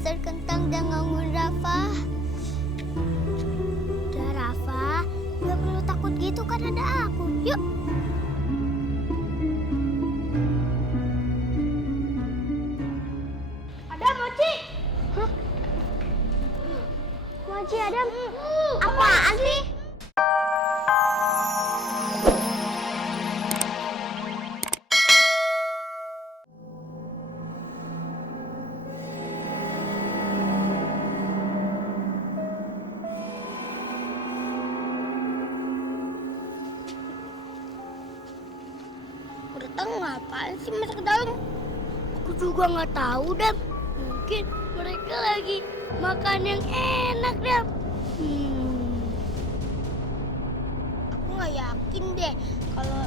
Mister Kentang dan gangguin Rafa. Udah Rafa, gak perlu takut gitu kan ada aku. Yuk. Adam, Mochi. Hah? Mochi, Adam. Apaan sih? Ngapain sih masuk ke dalam? Aku juga nggak tahu, Dam. Mungkin mereka lagi makan yang enak, Dam. Aku nggak yakin deh kalau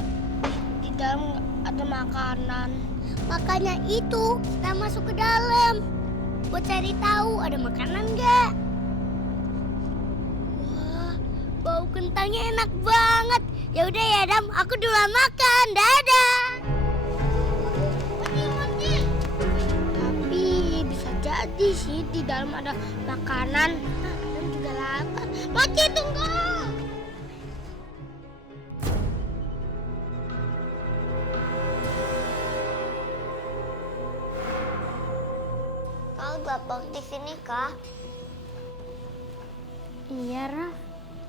di dalam ada makanan. Makanya itu kita masuk ke dalam buat cari tahu ada makanan nggak. Wah, bau kentangnya enak banget. Ya udah ya, Dam. Aku duluan makan. Dadah. Jadi sih di dalam ada makanan. Dan juga lapar. Mochi, tunggu. Kau bapak di sini kah? Iya, Raf.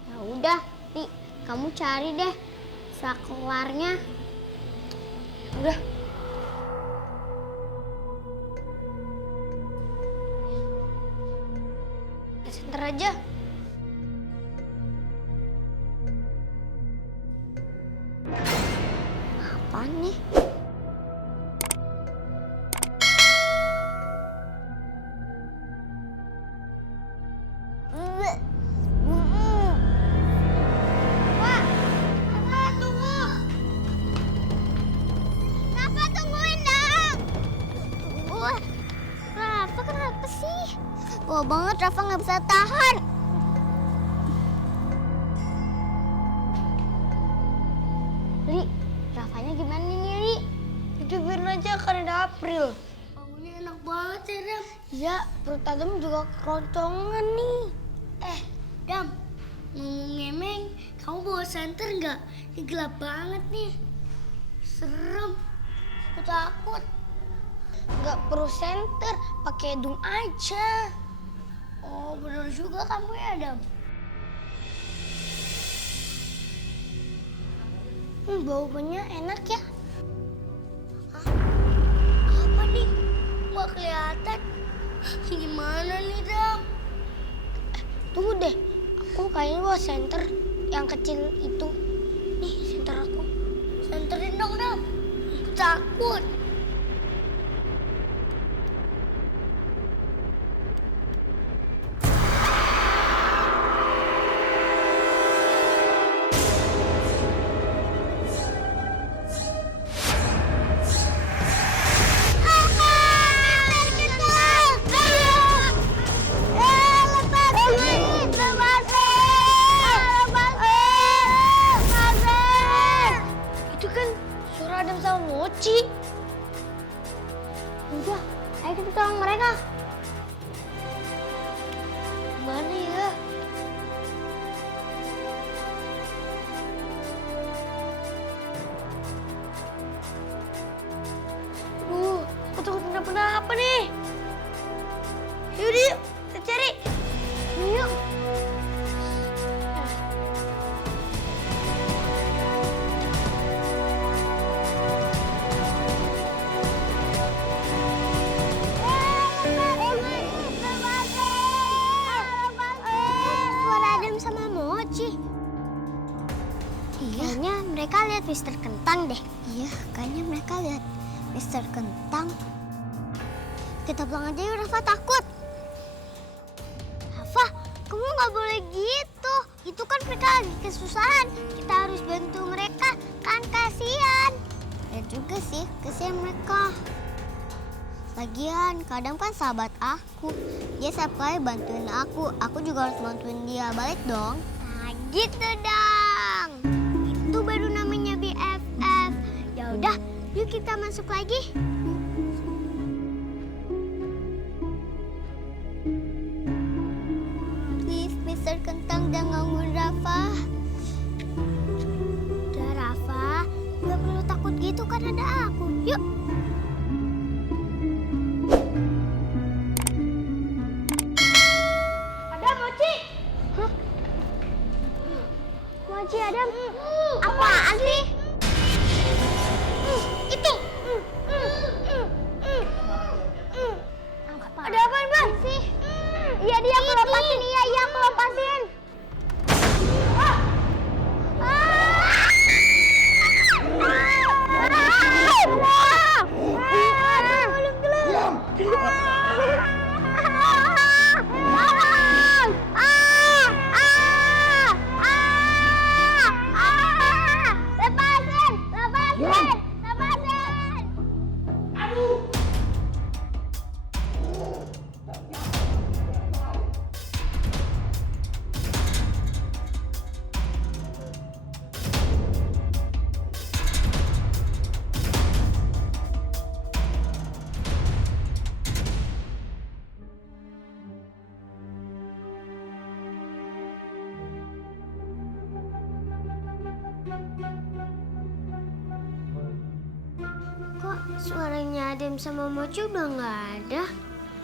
Ya udah, Ri, kamu cari deh saklarnya. Udah. Sebentar aja. Apaan nih? Wah banget, Rafa nggak bisa tahan. Ri, Rafanya gimana nih, Ri? Itu biarin aja, kan ada April. Baunya enak banget ya, Dam. Ya, perut Adam juga keroncongan nih. Dam, ngomong-ngemeng, kamu bawa senter nggak? Ini gelap banget nih. Serem. Aku takut. Nggak perlu senter, pakai hidung aja. Oh, benar juga kamu ya, Adam. Baunya enak ya. Hah? Apa nih? Nggak kelihatan. Gimana nih, Dam? Tunggu deh. Aku kayaknya bawa senter yang kecil itu. Nih, senter aku. Senterin dong, Dam. Aku takut. Udah, ayo kita tolong mereka. Mana ya? Aku takut kenapa-napa nih. Yuk, kita cari. Yuk. Kayaknya mereka lihat Mister Kentang deh. Iya, kayaknya mereka lihat Mister Kentang. Kita pulang aja yuk, Rafa takut. Rafa, kamu nggak boleh gitu. Itu kan mereka lagi kesusahan. Kita harus bantu mereka, kan kasihan. Ya juga sih, kasihan mereka. Lagian, kadang kan sahabat aku. Dia setiap kali bantuin aku juga harus bantuin dia. Balik dong. Nah, gitu dong. Itu baru namanya BFF. Ya udah, yuk kita masuk lagi. Yuk. Adam, Mochi. Hah? Mochi, Adam. Apaan sih? Itu. Ada apaan, Bang? Sih? Iya, dia aku lepasin. Iya, aku lepasin. Kok suaranya Adam sama Mochi udah nggak ada?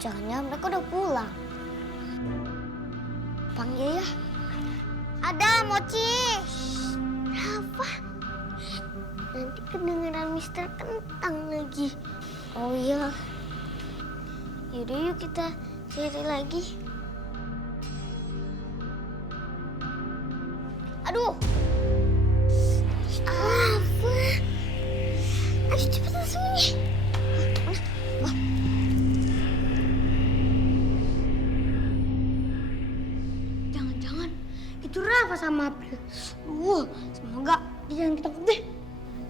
Jangan-jangan mereka udah pulang. Panggil ya. Ada Mochi. Rafa. Nanti kedengeran Mister Kentang lagi. Oh iya. Yaudah yuk kita cari lagi. Aduh. Rafa. Ayo cepetan sembunyi. Jangan-jangan itu Rafa sama April. Semoga dia jangan ketangkep deh.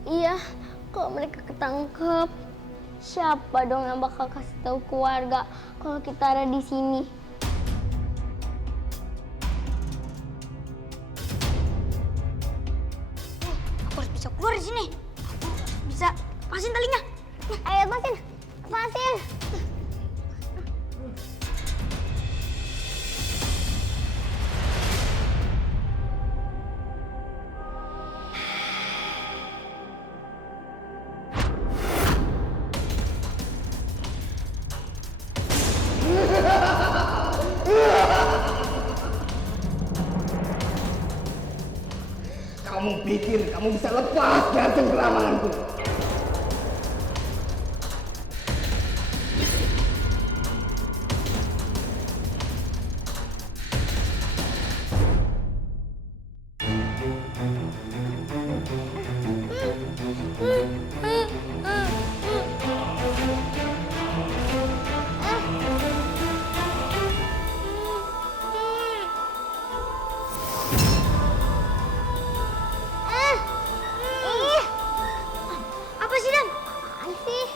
Iya, kalau mereka ketangkep, siapa dong yang bakal kasih tahu keluarga kalau kita ada di sini? Aku harus bisa keluar dari sini. Bisa lepasin talinya. Ayo lepasin. Lepasin. Kamu pikir kamu bisa lepas dari cengkeramanku? Apa sih, Dan? Apaan sih?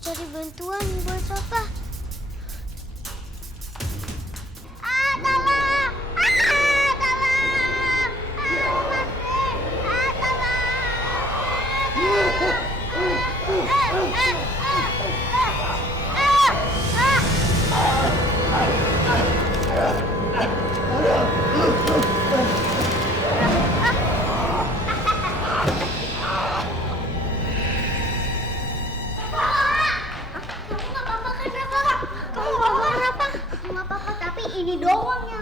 Cari bantuan buat apa? Tolong! Tolong! Ini doang yang